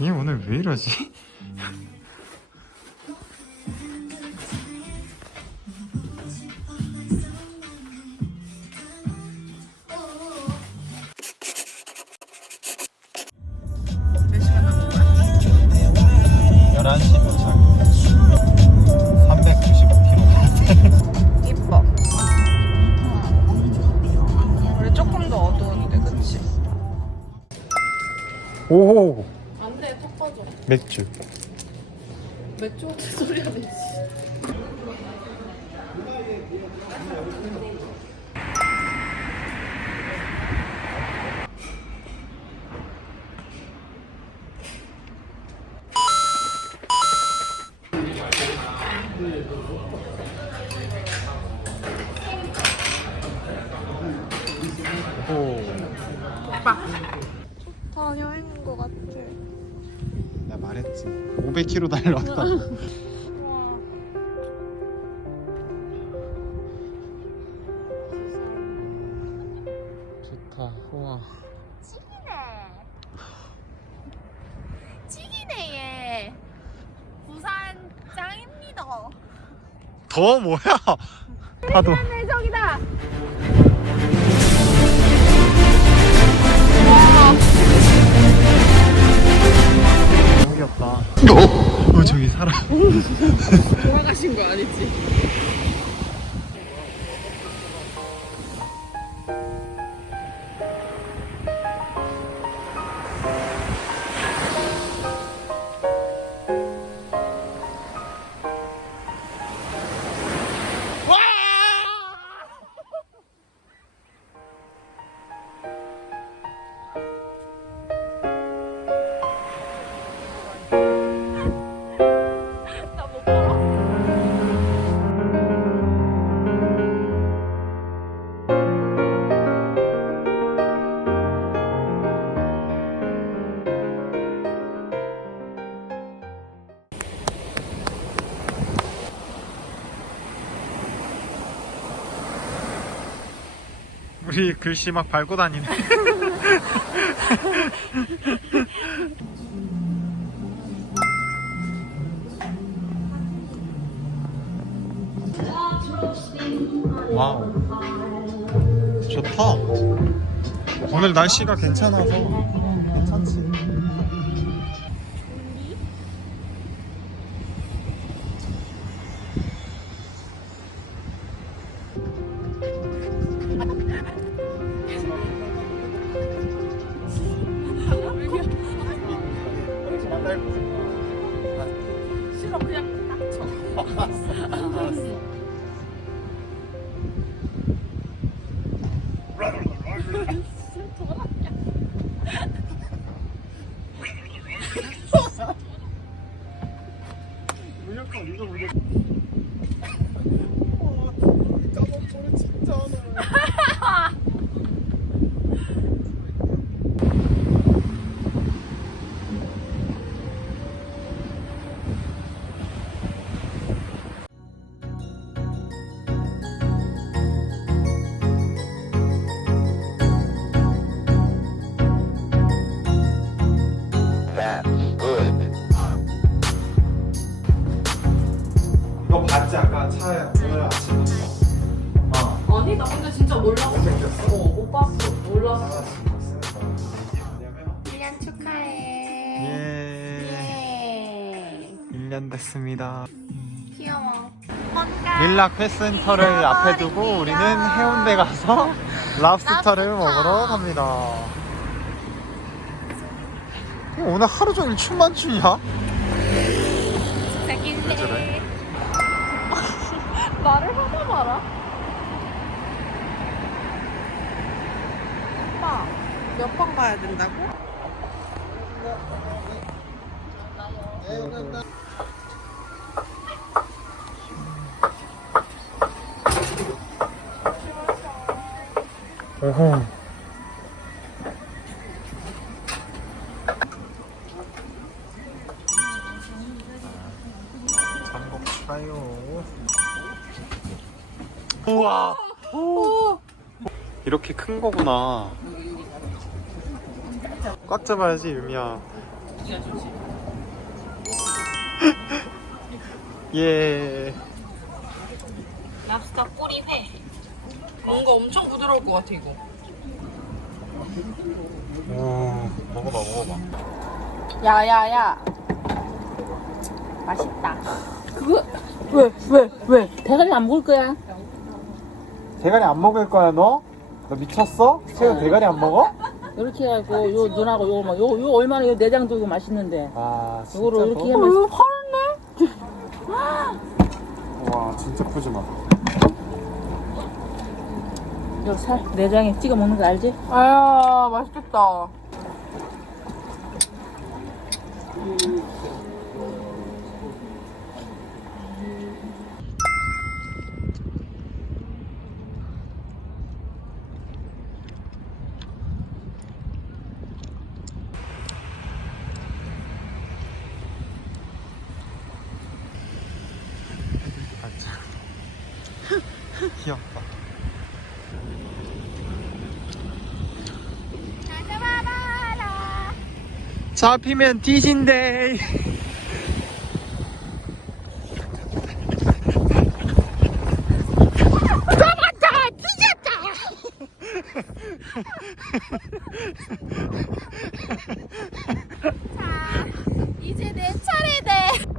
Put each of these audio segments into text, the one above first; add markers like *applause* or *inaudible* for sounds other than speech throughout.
얘 오늘 왜 이러지? 몇 시간 남은 거야? 11시 도착 395km 이뻐. 원래 조금 더 어두운데, 그치? 오 안돼 턱 꺼져 맥주. 맥주 소리 하네 오 500km 달려왔다. *laughs* 좋다. 우와. 찌기네. 얘. 부산 짱입니다. 더? 뭐야? *laughs* 파도 돌아가신 거 아니지? 우리 글씨 막 밟고 다니네. 와우. 좋다. 오늘 날씨가 괜찮아서 ます。 봤지 아까 차에 오늘 아침부터 엄마. 아니 나 근데 진짜 몰랐어. 생겼어? 어 못 봤어 몰랐어. 왜냐면 1년 축하해. 예. 1년 됐습니다. 귀여워. 밀락 회센터를 앞에 두고 우리는 해운대 가서 *laughs* 랍스터를 먹으러 갑니다. 어, 오늘 하루 종일 춤만 추냐? 자기네? 말을 하나 마라? 오빠, 몇 번 가야 된다고? 오호 우와 오. 이렇게 큰 거구나 꽉 잡아야지 유미야 *laughs* 예. 랍스터 꼬리회. 뭔가 엄청 부드러울 것 같아 이거. 오, 먹어봐, 먹어봐. 야야야 맛있다 그거 왜 왜 왜 대가리 안 먹을 거야? 대가리 안 먹을 거야, 너? 너 미쳤어? 새우 대가리 안 먹어? 이렇게 해갖고 요 눈하고 요거 막 요, 요 얼마나 요 내장도 이거 맛있는데 아, 진짜. 요거를 이렇게 너? 하면 와, 진짜 푸짐하다. 요살 내장에 찍어 먹는 거 알지? 아 맛있겠다. 잡히면 뒤진대. 이제 내 차례대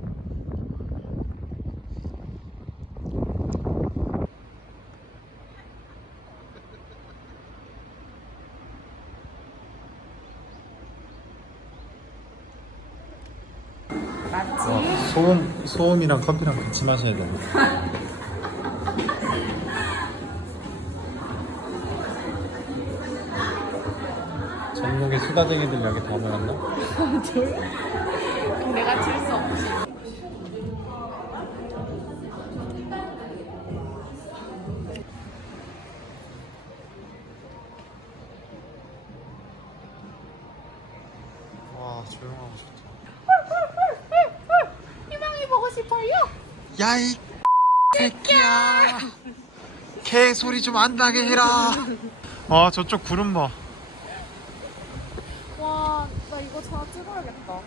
어, 소음 소음이랑 커피랑 같이 마셔야 돼. *laughs* 전국의 수다쟁이들 여기 다 모였나? *laughs* 내가 질 수 없지. 야이 새끼야. 개 소리 좀 안 나게 해라. 아 저쪽 구름 봐. 와, 나 이거 다 찍어야겠다.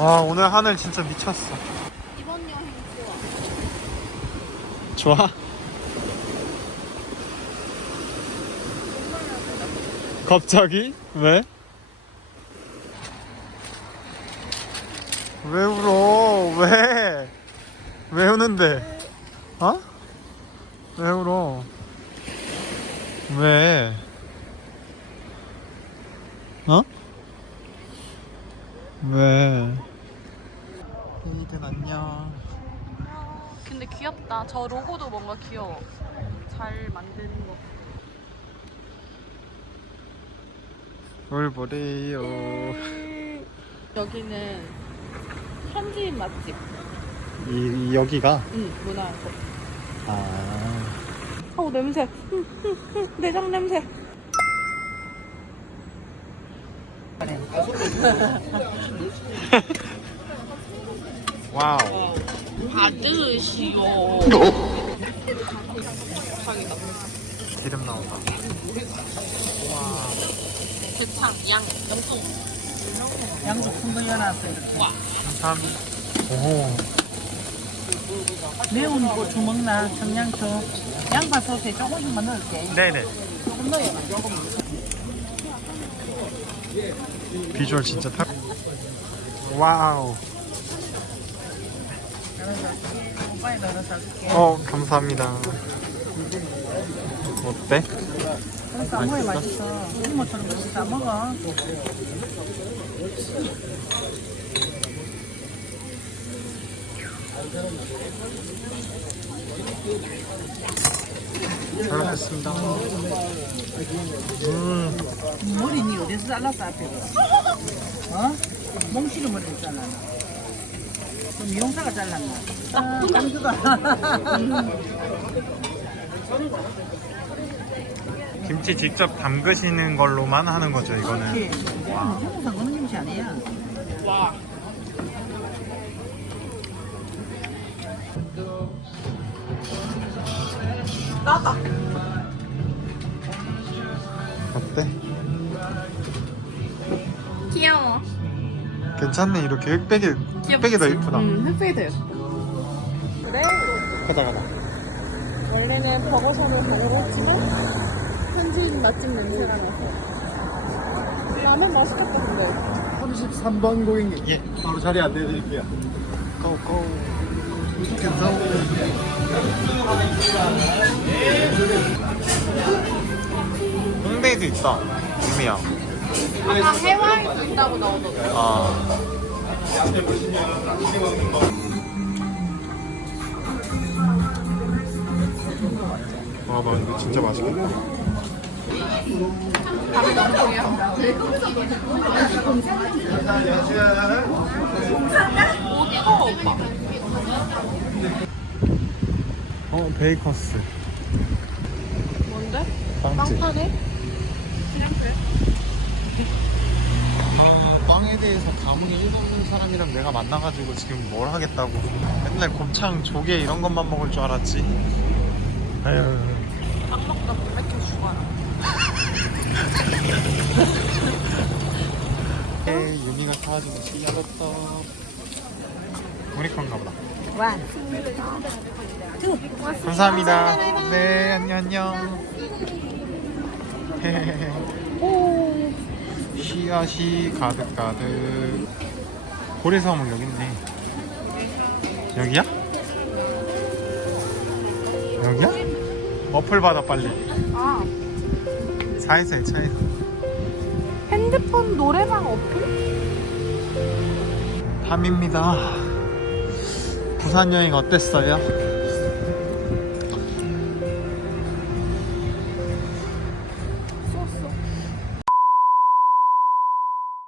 아 오늘 하늘 진짜 미쳤어. 이번 여행 좋아. 좋아? 갑자기? 왜? 왜 울어? 왜? 왜 우는데? 어? 왜 울어? 왜? 어? 왜? 이든 안녕. 근데 귀엽다. 저 로고도 뭔가 귀여워. 잘 만드는 거. 뭘 보래요? 여기는 현지인 맛집. 이, 이 여기가 응, 문화. 아 어우 냄새. 음, 음, 음, 내장 냄새. *laughs* 와우 받으시오. 기름 나온다. 대창, 양, 염통. 양도 큰거 열어놨어 이렇게 감사합니다. 오 매운 고추 먹나 청양초 양파 소스에 조금씩만 넣을게 네네. 조금 넣어요 비주얼 진짜 타. 와우. 어 감사합니다. 어때? 싸먹어야 맛있어 이모처럼 이렇게 싸먹어 잘 먹겠습니다. 음 머리 니 어디서 잘랐어 앞에 어? 몽실이 머리 있잖아 미용사가 잘랐나? 아. 김치 직접 담그시는 걸로만 하는 거죠 이거는 와. 한국산 그런 김치 아니야. 와. 나다. 어때? 귀여워. 괜찮네 이렇게 흑백이 흑백이 더 이쁘다 응, 흑백이 더 예뻐. 그래? 가자 가자 원래는 버거선을 버거지만 현지인 맛집 냄새가 나서. 라면 맛있겠다 근데. 33번 고객님 예 바로 자리 안내해드릴게요 고고 홍대에도 있다 유미야 아까 해와이도 있다고 나오던데. 아 와봐 이거 진짜 맛있겠다 귀여워. 어디가 오빠? 어 베이커스. 뭔데? 빵집. 빵파네? 아, 빵에 대해서 가문이 1도 없는 사람이랑 내가 만나가지고 지금 뭘 하겠다고. 맨날 곱창 조개 이런 것만 먹을 줄 알았지. 아유. 빵 먹다 못 맥혀 죽어라. 에 *laughs* 유미가 사와준 시야부터 우리 건가 보다 와. 감사합니다 네 안녕 안녕 *laughs* 오. 씨앗이 가득 가득 고래사물 여기 있네 여기야? 여기야? 어플 받아 빨리 아. 차에서 해 차에서 핸드폰 노래방 어플? 밤입니다 부산 여행 어땠어요?